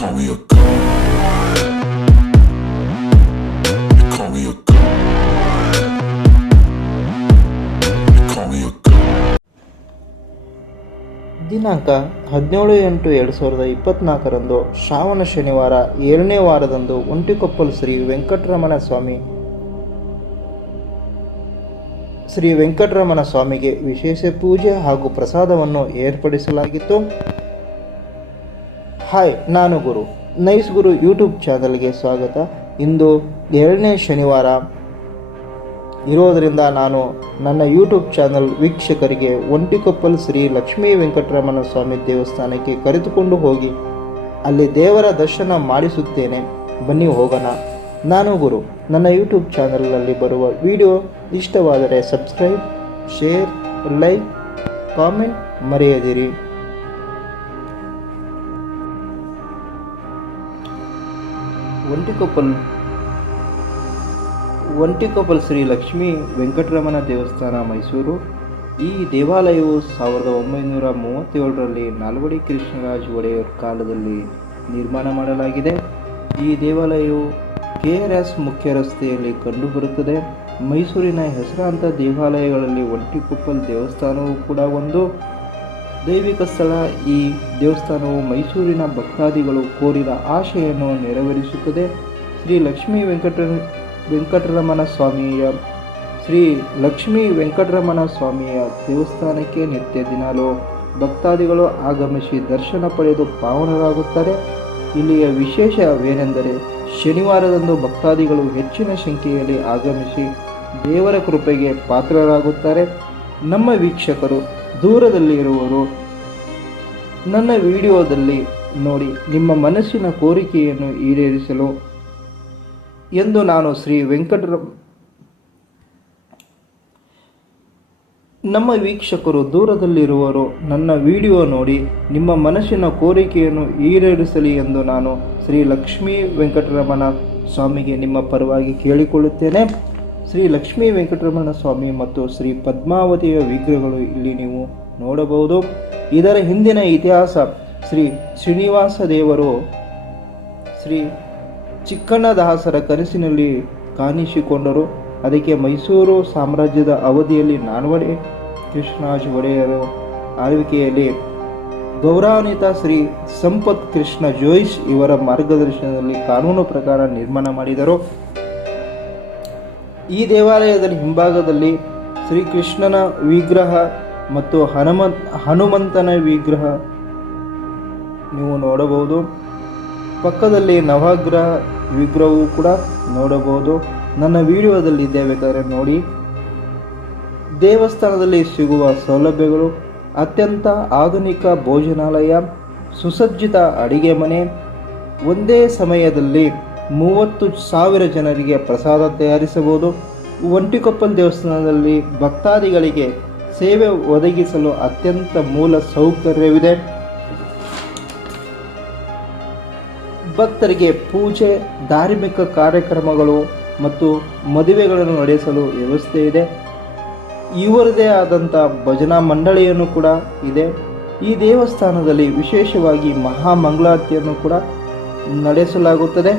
call me a god. You call me a god. You call me a god. ದಿನಾಂಕ 17/8/2024 ಶ್ರಾವಣ ಶನಿವಾರ 7ನೇ ವಾರದಂದು ಒಂಟಿಕೊಪ್ಪಲು ಶ್ರೀ ವೆಂಕಟರಮಣ ಸ್ವಾಮಿಗೆ ವಿಶೇಷ ಪೂಜೆ ಹಾಗೂ ಪ್ರಸಾದವನ್ನು ಏರ್ಪಡಿಸಲಾಗಿತ್ತು. ಹಾಯ್, ನಾನು ಗುರು. ನೈಸ್ ಗುರು ಯೂಟ್ಯೂಬ್ ಚಾನಲ್ಗೆ ಸ್ವಾಗತ. ಇಂದು 7ನೇ ಶನಿವಾರ ಇರೋದರಿಂದ ನಾನು ನನ್ನ ಯೂಟ್ಯೂಬ್ ಚಾನಲ್ ವೀಕ್ಷಕರಿಗೆ ಒಂಟಿಕೊಪ್ಪಲು ಶ್ರೀ ಲಕ್ಷ್ಮೀ ವೆಂಕಟರಮಣ ಸ್ವಾಮಿ ದೇವಸ್ಥಾನಕ್ಕೆ ಕರೆದುಕೊಂಡು ಹೋಗಿ ಅಲ್ಲಿ ದೇವರ ದರ್ಶನ ಮಾಡಿಸುತ್ತೇನೆ. ಬನ್ನಿ ಹೋಗೋಣ. ನಾನು ಗುರು. ನನ್ನ ಯೂಟ್ಯೂಬ್ ಚಾನಲ್ನಲ್ಲಿ ಬರುವ ವಿಡಿಯೋ ಇಷ್ಟವಾದರೆ ಸಬ್ಸ್ಕ್ರೈಬ್, ಶೇರ್, ಲೈಕ್, ಕಾಮೆಂಟ್ ಮರೆಯದಿರಿ. ಒಂಟಿಕೊಪ್ಪಲು ಶ್ರೀ ಲಕ್ಷ್ಮೀ ವೆಂಕಟರಮಣ ದೇವಸ್ಥಾನ, ಮೈಸೂರು. ಈ ದೇವಾಲಯವು 1937ರಲ್ಲಿ ನಾಲ್ವಡಿ ಕೃಷ್ಣರಾಜ ಒಡೆಯರ್ ಕಾಲದಲ್ಲಿ ನಿರ್ಮಾಣ ಮಾಡಲಾಗಿದೆ. ಈ ದೇವಾಲಯವು KRS ಮುಖ್ಯ ರಸ್ತೆಯಲ್ಲಿ ಕಂಡುಬರುತ್ತದೆ. ಮೈಸೂರಿನ ಹೆಸರಾಂತ ದೇವಾಲಯಗಳಲ್ಲಿ ಒಂಟಿಕೊಪ್ಪಲು ದೇವಸ್ಥಾನವೂ ಕೂಡ ಒಂದು ದೈವಿಕ ಸ್ಥಳ. ಈ ದೇವಸ್ಥಾನವು ಮೈಸೂರಿನ ಭಕ್ತಾದಿಗಳು ಕೋರಿದ ಆಶೆಯನ್ನು ನೆರವೇರಿಸುತ್ತದೆ. ಶ್ರೀ ಲಕ್ಷ್ಮೀ ವೆಂಕಟರಮಣ ಸ್ವಾಮಿಯ ದೇವಸ್ಥಾನಕ್ಕೆ ನಿತ್ಯ ದಿನಾಲೂ ಭಕ್ತಾದಿಗಳು ಆಗಮಿಸಿ ದರ್ಶನ ಪಡೆದು ಪಾವನರಾಗುತ್ತಾರೆ. ಇಲ್ಲಿಯ ವಿಶೇಷವೇನೆಂದರೆ ಶನಿವಾರದಂದು ಭಕ್ತಾದಿಗಳು ಹೆಚ್ಚಿನ ಸಂಖ್ಯೆಯಲ್ಲಿ ಆಗಮಿಸಿ ದೇವರ ಕೃಪೆಗೆ ಪಾತ್ರರಾಗುತ್ತಾರೆ. ನಮ್ಮ ವೀಕ್ಷಕರು ದೂರದಲ್ಲಿರುವವರು ನನ್ನ ವಿಡಿಯೋದಲ್ಲಿ ನೋಡಿ ನಿಮ್ಮ ಮನಸ್ಸಿನ ಕೋರಿಕೆಯನ್ನು ಈಡೇರಿಸಲು ಎಂದು ನಾನು ನಮ್ಮ ವೀಕ್ಷಕರು ದೂರದಲ್ಲಿರುವವರು ನನ್ನ ವಿಡಿಯೋ ನೋಡಿ ನಿಮ್ಮ ಮನಸ್ಸಿನ ಕೋರಿಕೆಯನ್ನು ಈಡೇರಿಸಲಿ ಎಂದು ನಾನು ಶ್ರೀ ಲಕ್ಷ್ಮೀ ವೆಂಕಟರಮಣ ಸ್ವಾಮಿಗೆ ನಿಮ್ಮ ಪರವಾಗಿ ಕೇಳಿಕೊಳ್ಳುತ್ತೇನೆ. ಶ್ರೀ ಲಕ್ಷ್ಮೀ ವೆಂಕಟರಮಣ ಸ್ವಾಮಿ ಮತ್ತು ಶ್ರೀ ಪದ್ಮಾವತಿಯ ವಿಗ್ರಹಗಳು ಇಲ್ಲಿ ನೀವು ನೋಡಬಹುದು. ಇದರ ಹಿಂದಿನ ಇತಿಹಾಸ: ಶ್ರೀ ಶ್ರೀನಿವಾಸ ದೇವರು ಶ್ರೀ ಚಿಕ್ಕಣ್ಣದಾಸರ ಕನಸಿನಲ್ಲಿ ಕಾಣಿಸಿಕೊಂಡರು. ಅದಕ್ಕೆ ಮೈಸೂರು ಸಾಮ್ರಾಜ್ಯದ ಅವಧಿಯಲ್ಲಿ ನಾಲ್ವಡಿ ಕೃಷ್ಣರಾಜ ಒಡೆಯರ ಆಳ್ವಿಕೆಯಲ್ಲಿ ಗೌರವಾನ್ವಿತ ಶ್ರೀ ಸಂಪತ್ ಕೃಷ್ಣ ಜೋಯಿಸ್ ಇವರ ಮಾರ್ಗದರ್ಶನದಲ್ಲಿ ಕಾನೂನು ಪ್ರಕಾರ ನಿರ್ಮಾಣ ಮಾಡಿದರು. ಈ ದೇವಾಲಯದ ಹಿಂಭಾಗದಲ್ಲಿ ಶ್ರೀಕೃಷ್ಣನ ವಿಗ್ರಹ ಮತ್ತು ಹನುಮಂತನ ವಿಗ್ರಹ ನೀವು ನೋಡಬಹುದು. ಪಕ್ಕದಲ್ಲಿ ನವಗ್ರಹ ವಿಗ್ರಹವೂ ಕೂಡ ನೋಡಬಹುದು. ನನ್ನ ವಿಡಿಯೋದಲ್ಲಿದೆ, ಬೇಕಾದರೆ ನೋಡಿ. ದೇವಸ್ಥಾನದಲ್ಲಿ ಸಿಗುವ ಸೌಲಭ್ಯಗಳು: ಅತ್ಯಂತ ಆಧುನಿಕ ಭೋಜನಾಲಯ, ಸುಸಜ್ಜಿತ ಅಡಿಗೆ ಮನೆ, ಒಂದೇ ಸಮಯದಲ್ಲಿ 30,000 ಜನರಿಗೆ ಪ್ರಸಾದ ತಯಾರಿಸಬಹುದು. ಒಂಟಿಕೊಪ್ಪಲು ದೇವಸ್ಥಾನದಲ್ಲಿ ಭಕ್ತಾದಿಗಳಿಗೆ ಸೇವೆ ಒದಗಿಸಲು ಅತ್ಯಂತ ಮೂಲ ಸೌಕರ್ಯವಿದೆ. ಭಕ್ತರಿಗೆ ಪೂಜೆ, ಧಾರ್ಮಿಕ ಕಾರ್ಯಕ್ರಮಗಳು ಮತ್ತು ಮದುವೆಗಳನ್ನು ನಡೆಸಲು ವ್ಯವಸ್ಥೆ ಇದೆ. ಇವರದೇ ಆದಂಥ ಭಜನಾ ಮಂಡಳಿಯನ್ನು ಕೂಡ ಇದೆ. ಈ ದೇವಸ್ಥಾನದಲ್ಲಿ ವಿಶೇಷವಾಗಿ ಮಹಾಮಂಗಳಾರತಿಯನ್ನು ಕೂಡ ನಡೆಸಲಾಗುತ್ತದೆ.